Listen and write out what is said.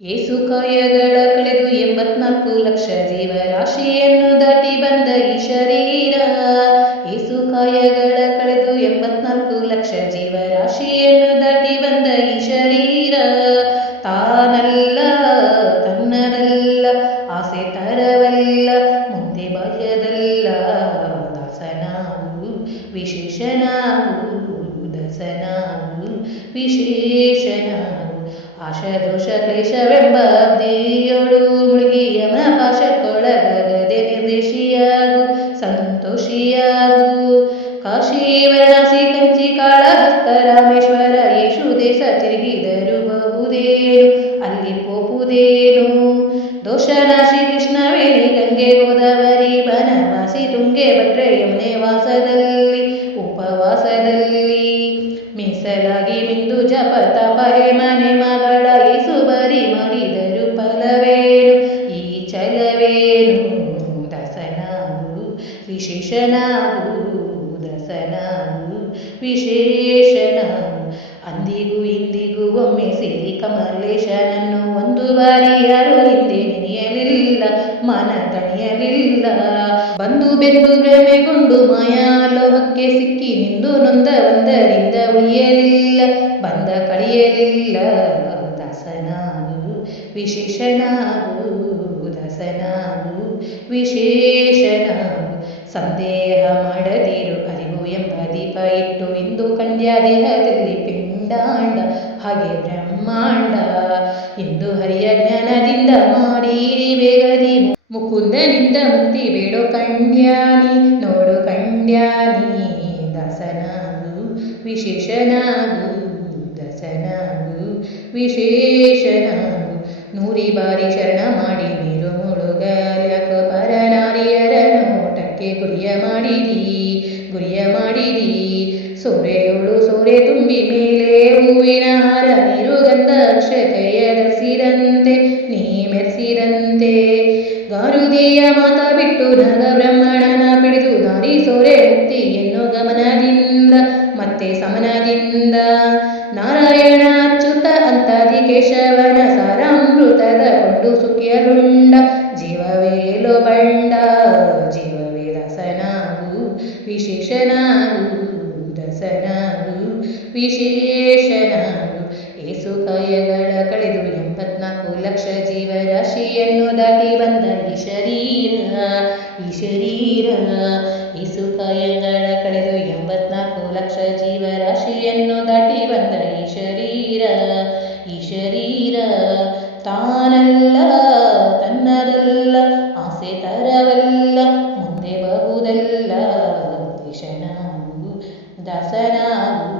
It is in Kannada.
ಏಸು ಕಾಯಗಳ ಕಳೆದು 84 ಲಕ್ಷ ಜೀವರಾಶಿಯನ್ನು ದಾಟಿ ಬಂದ ಈ ಶರೀರ. ಏಸು ಕಾಯಗಳ ಕಳೆದು 84 ಲಕ್ಷ ಜೀವರಾಶಿಯನ್ನು ದಾಟಿ ಬಂದ ಈ ಶರೀರ. ತಾನಲ್ಲ, ತನ್ನದಲ್ಲ, ಆಸೆ ತರವಲ್ಲ, ಮುಂದೆ ಬಾಹ್ಯದಲ್ಲ. ದಾಸನಾಗು, ವಿಶೇಷನಾಗು, ದಾಸನಾಗು, ವಿಶೇಷನಾಗು. ಆಶದೋಷ ಕ್ಲೇಶವೆಂಬ ಅಬ್ದಿಯೋಳು ಮುಳುಗಿ ಯಮನ ಪಾಶಕ್ಕೊಳಗಾಗದೆ ನಿರ್ದೇಶಿಯಾಗು, ಸಂತೋಷಿಯಾಗು. ಕಾಶಿ ವಾರಣಾಸಿ ಕಂಚಿ ಕಾಳಹಸ್ತ ರಾಮೇಶ್ವರ ಯೇಷು ದೇಶ ತಿರುಗಿದರು ಬಹುದೇನು, ಅಲ್ಲಿ ಪೋಪುದೇನು. ದೋಷನಾಶಿ ಕೃಷ್ಣವೇಣಿ ಗಂಗೆ ಗೋದಾವರಿ ಬನವಾಸಿ ತುಂಗೆ ಭದ್ರೆ ಯಮುನೆ ವಾಸದಲ್ಲಿ ಉಪವಾಸದಲ್ಲಿ. ಮೀಸಲಾಗಿ ಮಿಂದು ಜಪ ತಪ ಹೇಮನೆ ಮಗಳ ಏಸು ಬರಿ ಮಾಡಿದರು ಫಲವೇನು, ಈ ಛಲವೇನು. ದಾಸನಾಗು, ವಿಶೇಷನಾಗು, ದಾಸನಾಗು, ವಿಶೇಷನಾಗು. ಅಂದಿಗೂ ಇಂದಿಗೂ ಒಮ್ಮೆ ಸೇರಿ ಕಮಲೇಶನನ್ನು ಒಂದು ಬಾರಿ ಯಾರು ಹಿಂದೆ ನೆನೆಯಲಿಲ್ಲ, ಮನ ತಣಿಯಲಿಲ್ಲ. ಬಂದು ಬೆಂದು ಭ್ರಮೆಗೊಂಡು ಮಾಯಾಲೋಹಕ್ಕೆ ಸಿಕ್ಕಿ ನಿಂದು ನೊಂದ ಒಂದರಿಂದ ಉಳಿಯಲಿಲ್ಲ, ಬಂದ ಕಳಿಯಲಿಲ್ಲ. ದಾಸನಾಗು, ವಿಶೇಷನಾಗು, ದಾಸನಾಗು, ವಿಶೇಷನಾಗು. ಸಂದೇಹ ಮಾಡದಿರು, ಅರಿವು ಎಂಬ ದೀಪ ಇಟ್ಟು ಇಂದು ಕಂಡ್ಯ ದೇಹದಲ್ಲಿ ಪಿಂಡಾಂಡ ಹಾಗೆ ಬ್ರಹ್ಮಾಂಡ. ಇಂದು ಹರಿಯ ಜ್ಞಾನದಿಂದ ಮಾಡಿರಿ ಬೇಗದಿ ಮುಕುಂದನಿಂದ ಮುಕ್ತಿ ಬೇಡೋ ಕಂಡ್ಯಾನಿ, ನೋಡು ಕಂಡ್ಯಾನಿ. ದಾಸನಾಗು, ವಿಶೇಷನಾಗು, ದಾಸನಾಗು, ವಿಶೇಷನಾಗು. 100 ಬಾರಿ ಶರಣ ಮಾಡಿ ನೀರು ಮುಳುಗಲ್ಯಾಕ ಪರನಾರಿಯರ ನೋಟಕ್ಕೆ ಗುರಿಯ ಮಾಡಿದಿ, ಗುರಿಯ ಮಾಡಿದಿ. ಸೋರೆಯೋಳು ಸೋರೆ ತುಂಬಿ ಮೇಲೆ ಹೂವಿನ ಹಾರ ನೀರು ಗಂಧ ಅಕ್ಷತೆಯ ಧರಿಸಿದಂತೆ ನೀ ಮೆರೆಸಿದಂತೆ. ಗಾರುದಿಯ ಮಾತ ಬಿಟ್ಟು ನಾಗ ಬ್ರಹ್ಮಣನ ಪಿಡಿದು ದಾರಿ ಸೋರೆ ಮುಕ್ತಿ ಎನ್ನೋ ಗಮನದಿಂದ ಮತ್ತೆ ಸಮನದಿಂದ. ನಾರಾಯಣ ಅಚ್ಯುತ ಅಂತಾದಿ ಕೇಶವನ ಸಾರಾಮೃತದ ಕೊಂಡು ಸುಖಿಯಲುಂಡ ಜೀವವೇಲೋ ಬಂಡ, ಜೀವವೇ. ದಾಸನಾಗು, ವಿಶೇಷನಾಗು, ದಾಸನಾಗು, ವಿಶೇಷನಾಗು. ಏಸು ಕಾಯಗಳ ಕಳೆದು 84 ಲಕ್ಷ ಜೀವರಾಶಿಯನ್ನು ದಾಟಿ ಬಂದ ಈ ಶರೀರ, ಈ ಶರೀರ. ಏಸು ಕಾಯಗಳ ಕಳೆದು 84 ಲಕ್ಷ ಜೀವರಾಶಿಯನ್ನು ದಾಟಿ ಬಂದ ಈ ಶರೀರ, ಈ ಶರೀರ. ತಾನಲ್ಲ, ತನ್ನದಲ್ಲ, ಆಸೆ ತರವಲ್ಲ, ಮುಂದೆ ಬಹುದಲ್ಲ. ದೇಶನಾಗು, ದಾಸನಾಗು,